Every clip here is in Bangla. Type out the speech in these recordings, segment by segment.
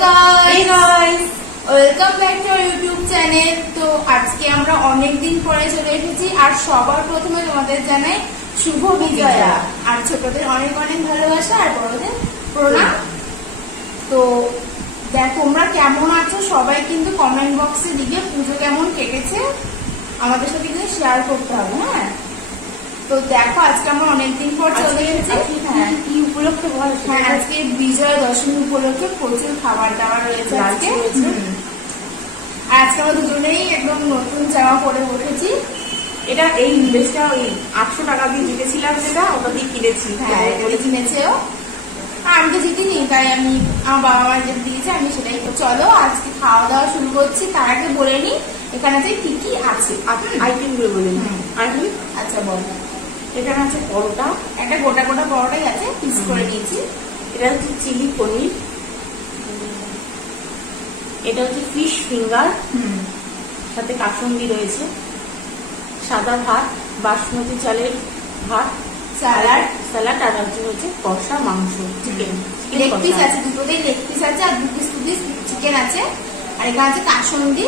guys, welcome back to our YouTube channel. তো আজকে আমরা অনেক দিন পরে চলে এসেছি আর সবার প্রথমে তোমাদের জানাই শুভ বিজয়া আর ছোটদের অনেক অনেক ভালোবাসা আর বড়দের প্রণাম। তো দেখ তোমরা কেমন আছো সবাই কিন্তু কমেন্ট বক্সে লিখে পুজো কেমন কেটেছে আমাদের সাথে কিন্তু শেয়ার করতে হবে। হ্যাঁ, তো দেখো আজকে আমরা অনেকদিন পর চলে এসেছি। হ্যাঁ, কি উপলক্ষে বল? হ্যাঁ, আজকে বিজয়া দশমী উপলক্ষে প্রচুর খাবার দাবার রয়েছে আজকে। আজকে আমরা দুজনেই একদম নতুন জামা পরে উঠেছি। এটা এই ড্রেসটা ওই 800 টাকা দিয়ে জিতেছিলাম, যেটা ওটা দিয়ে কিনেছি। হ্যাঁ, বলে কিনেছেও। আমি তো জিতিনি, তাই আমি আমার বাবা মা যেটা দিয়েছে আমি সেটাই। তো চলো আজকে খাওয়া দাওয়া শুরু করছি। তার আগে বলে নি এখানে আছে কি কি আছে আইটেম গুলো বলে নি। আচ্ছা বল। এখানে আছে পরোটা, একটা গোটা গোটা পরোটাই আছে, পিস করে নিয়েছি। এটা হচ্ছে চিলি পনির, এটা হচ্ছে ফিশ ফিঙ্গার, সাথে কাসুন্দি রয়েছে, সাদা ভাত, বাসমতি চালের ভাত, স্যালাড আর হচ্ছে কষা মাংস, চিকেন। লেগ পিস আছে, দুটোতেই লেগ পিস আছে আর 2 পিস চিকেন আছে। আর এখানে আছে কাসুন্দি।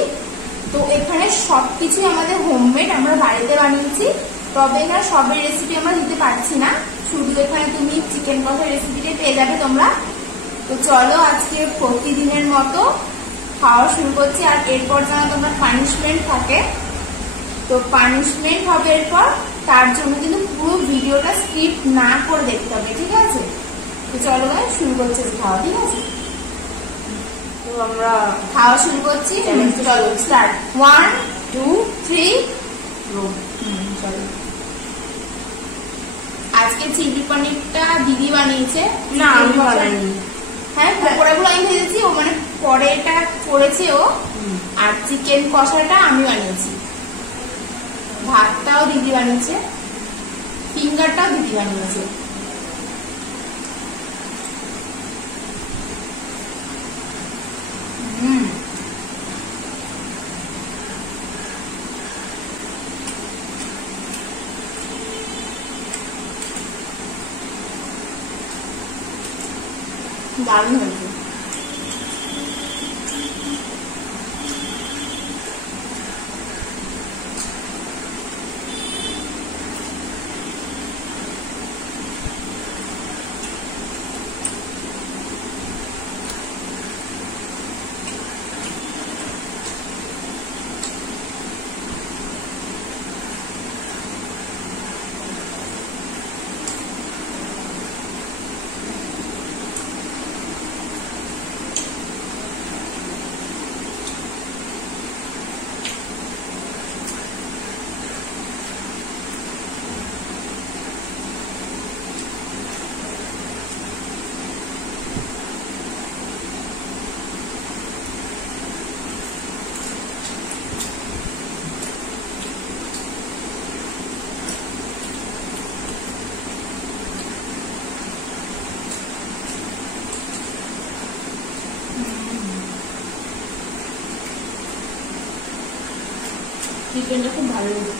তো এখানে সবকিছু আমাদের হোমমেড, আমরা বাড়িতে বানিয়েছি। তবে এখানে সবের রেসিপি আমরা দিতে পারছি না, শুধু এখানে তুমি চিকেন কষার রেসিপিটাই পেয়ে যাবে তোমরা। তো চলো আজকে প্রতিদিনের মতো খাওয়া শুরু করছি। আর এরপর যেন তোমরা পানিশমেন্ট থাকে, তো পানিশমেন্ট হবে এরপর, তার জন্য কিন্তু পুরো ভিডিওটা স্কিপ না করে দেখতে হবে, ঠিক আছে? তো চলো ভাই শুরু করছি খাওয়া, ঠিক আছে? তো আমরা খাওয়া শুরু করছি। চলো স্টার্ট, 1 2 3 চলো। আজকে চিলি পনিরটা দিদি বানিয়েছে, না আমি বানাইনি। হ্যাঁ, পকোড়াগুলো আমি ভেজেছি, ও মানে পরে এটা করেছে ও। আর চিকেন কষাটা আমি বানিয়েছি, ভাতটাও দিদি বানিয়েছে, ফিঙ্গারটাও দিদি বানিয়েছে। দারুণ হয়েছে। চিকেনটা খুব ভালো লাগে।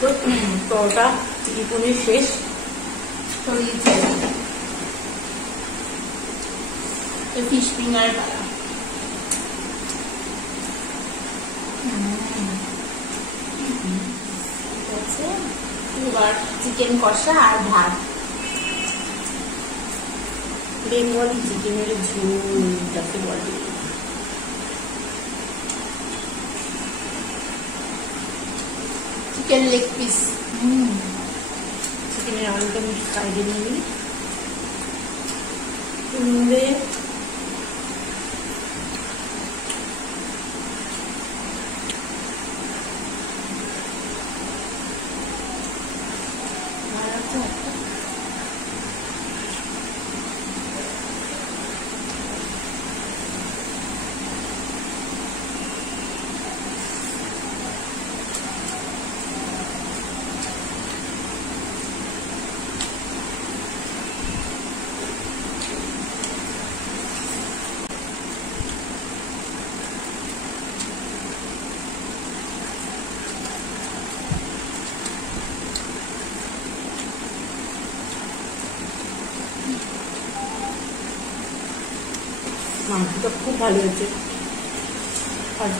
তো পরোটা চিলি পনির শেষ ছড়িয়েছে ফিশ ফিঙ্গার পালা। এবার চিকেন কষা আর ভাত, বেঙ্গলি চিকেনের ঝোল যাকে বলে। চিকেন লেগ পিস, চিকেনের আলুটা আমি সাইডে নিয়ে নিই। মাংসটা খুব ভালো হয়েছে আর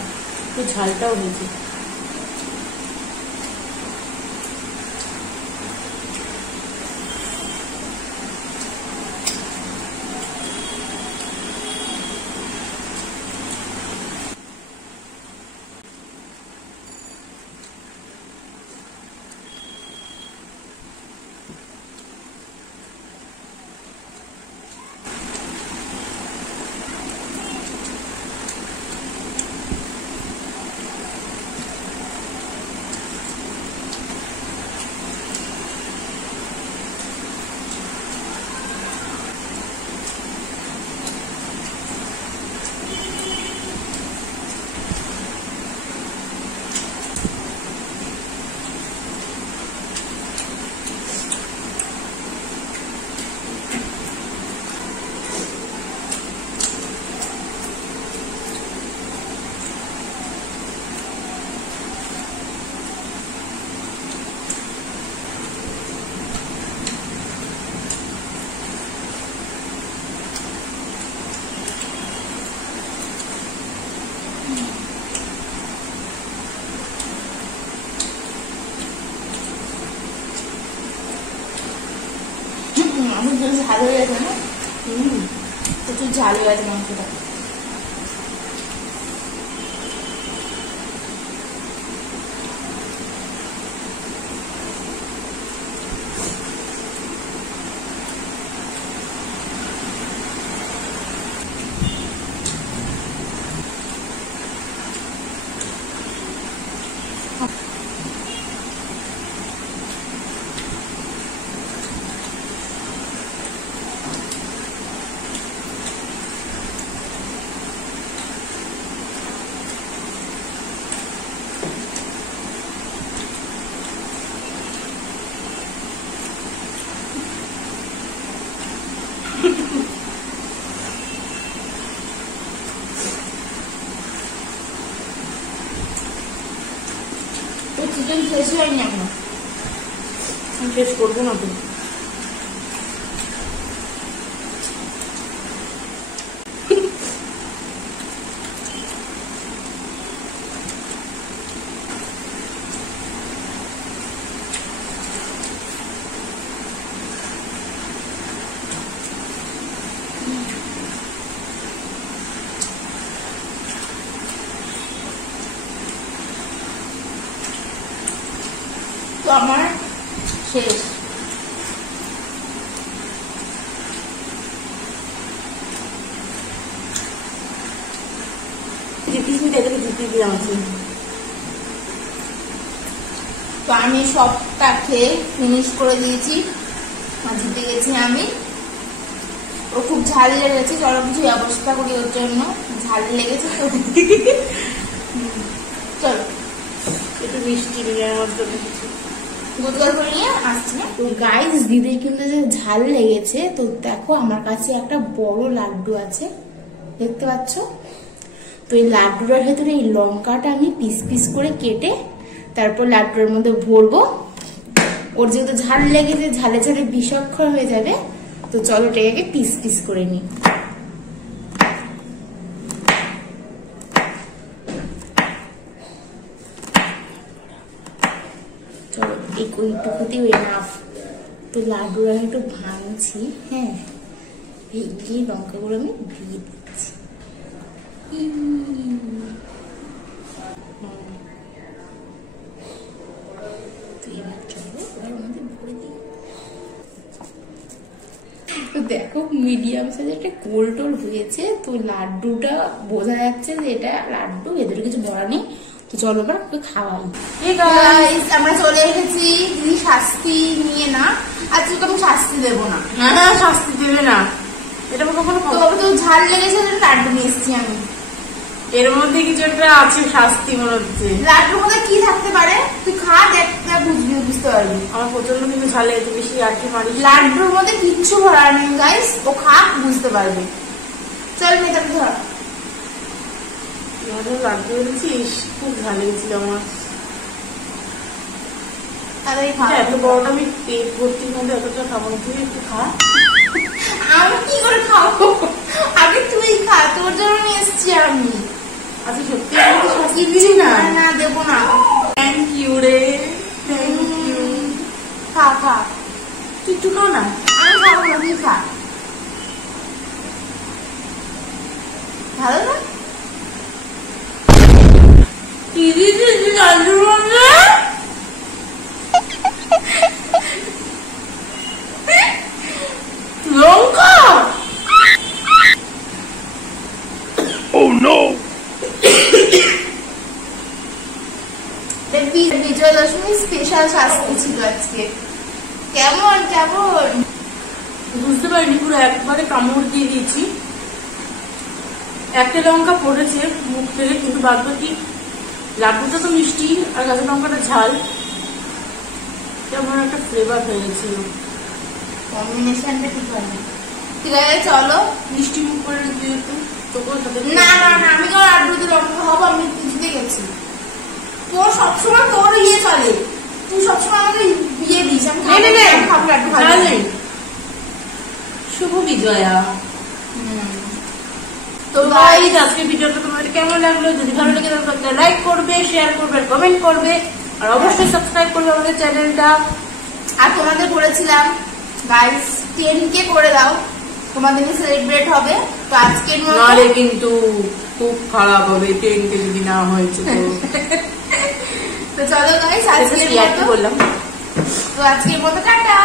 একটু ঝালটাও হয়েছে। ঝাল হয়ে গেছে না? প্রচুর ঝাল হয়ে গেছে মাংসটা। চিকেন শেষ হয়নি এখনো, শেষ করবো না তো। তো আমার শেষ। তো আমি সবটা খেয়ে ফিনিশ করে দিয়েছি, জিতে গেছি আমি। ও খুব ঝাল লেগেছে, চলো কিছু ব্যবস্থা করি ওর জন্য, ঝাল লেগেছে তো চলো একটু মিষ্টি নিয়ে আমার জন্য কিছু গুদগল করে নিয়ে আসছি না। তো গাইস দিদি কিন্তু যে ঝাল লেগেছে, তো দেখো আমার কাছে একটা বড় লাড্ডু আছে, দেখতে পাচ্ছ? তো এই লাড্ডুটার ভেতরে এই লঙ্কাটা আমি পিস পিস করে কেটে তারপর লাড্ডুর মধ্যে ভরবো। ওর যেহেতু ঝাল লেগেছে, ঝালে ঝালে বিষক্ষয় হয়ে যাবে, তো চলো এটাকে পিস পিস করে নিই। চলো এইটুকুতেই এনাফ। তো লাড্ডু আমি একটু ভাঙছি, হ্যাঁ, ভেঙে লঙ্কাগুলো আমি দিয়ে দিচ্ছি। তো দেখো মিডিয়াম সাইজের একটা গোল টোল হয়েছে। তো লাড্ডুটা বোঝা যাচ্ছে যে এটা লাড্ডু, ভেতরে কিছু ভরা নেই। তো চলো এবার খাওয়াই। আমরা চলে এসেছি। দিদি শাস্তি নিয়ে না, আজকে আমি শাস্তি দেবো না। হ্যাঁ শাস্তি দেবে না, এটা কখনো তো ঝাল লেগেছে লাড্ডু নিয়ে এসছি আমি। এর মধ্যে কিছু একটা আছে শাস্তি মনে হচ্ছে। লাড্ডুর মধ্যে কি থাকতে পারে তুই খা, দেখ বুঝবি, বুঝতে পারবি। আমার প্রচন্ড কিন্তু ঝাল লেগেছে, বেশি আর কি মারি। লাড্ডুর মধ্যে কিচ্ছু ভরা নেই গাইস, ও খা বুঝতে পারবে। চল মেয়েটাকে ধর। লাড্ডু এনেছিস, খুব ঝাল লেগেছিল আমার। এত বড়টা আমি পেট ভর্তির মধ্যে এতটা খাবো না, তুই একটু খা। আমি কি করে খাবো? আগে তুই খা, তোর জন্য নিয়ে এসছি আমি। আচ্ছা সত্যি শাস্তি দিবি না? না দেবো না। থ্যাংক ইউ রে, থ্যাংক ইউ। খা খা, তুই একটু খা না। আমি খাবো না, তুই খা। ভালো না? কি দিয়েছিস লাড্ডুর মধ্যে? লঙ্কা। Oh no! Vijaya Dashami special শাস্তি ছিল আজকে। কেমন কেমন বুঝতে পারিনি, পুরো একবারে কামড় দিয়ে দিয়েছি। একটা লঙ্কা পড়েছে মুখ থেকে, কিন্তু বাদ বাকি লাড্ডুটা তো মিষ্টি আর কাঁচা লঙ্কাটা ঝাল, কেমন একটা ফ্লেভার হয়ে গেছিল। কম্বিনেশনটা ঠিক হয়নি। ঠিক আছে চলো, মিষ্টি মুখ করে যেহেতু তোকেও সাথে। না না না, আমি তো লাড্ডুতে লঙ্কা খাবো, আমি কিছুতে গেছি। তোর সবসময় তোর ইয়ে চলে, তুই সবসময় আমাকে বিয়ে দিস। আমি খাবো লাড্ডু খাবো। শুভ বিজয়া। তো গাইস আজকে ভিডিওটা তোমাদের কেমন লাগলো? যদি ভালো লাগে তাহলে লাইক করবে, শেয়ার করবে, কমেন্ট করবে, আর অবশ্যই সাবস্ক্রাইব করবে আমাদের চ্যানেলটা। আর তোমাদের বলেছিলাম গাইস 10K করে দাও, তোমাদের সেলিব্রেট হবে। তো আজকের মতো নালে কিন্তু খুব খারাপ হবে 10K যদি না হয়েছে। তো চলো গাইস আজকের মতো বললাম, তো আজকের মতো টাটা।